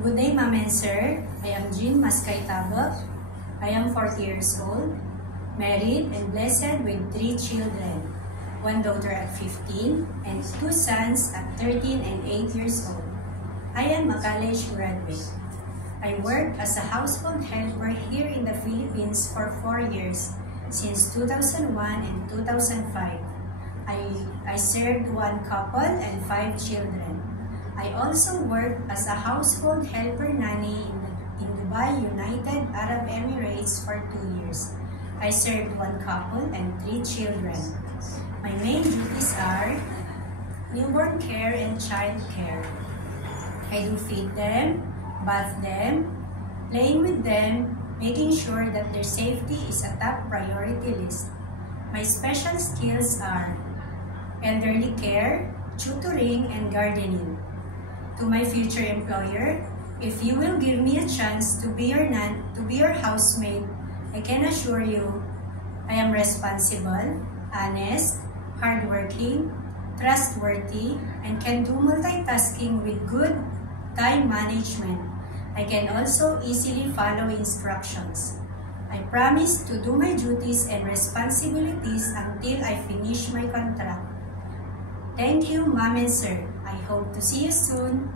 Good day, Ma'am and Sir. I am Jean Maskay Tabak. I am 40 years old, married and blessed with 3 children, 1 daughter at 15 and 2 sons at 13 and 8 years old. I am a college graduate. I worked as a household helper here in the Philippines for 4 years, since 2001 and 2005. I served 1 couple and 5 children. I also worked as a household helper nanny in Dubai, United Arab Emirates for 2 years. I served 1 couple and 3 children. My main duties are newborn care and child care. I do feed them, bath them, playing with them, making sure that their safety is a top priority list. My special skills are elderly care, tutoring, and gardening. To my future employer, if you will give me a chance to be your housemate, I can assure you I am responsible, honest, hardworking, trustworthy, and can do multitasking with good time management. I can also easily follow instructions. I promise to do my duties and responsibilities until I finish my contract. Thank you, Ma'am and Sir. I hope to see you soon.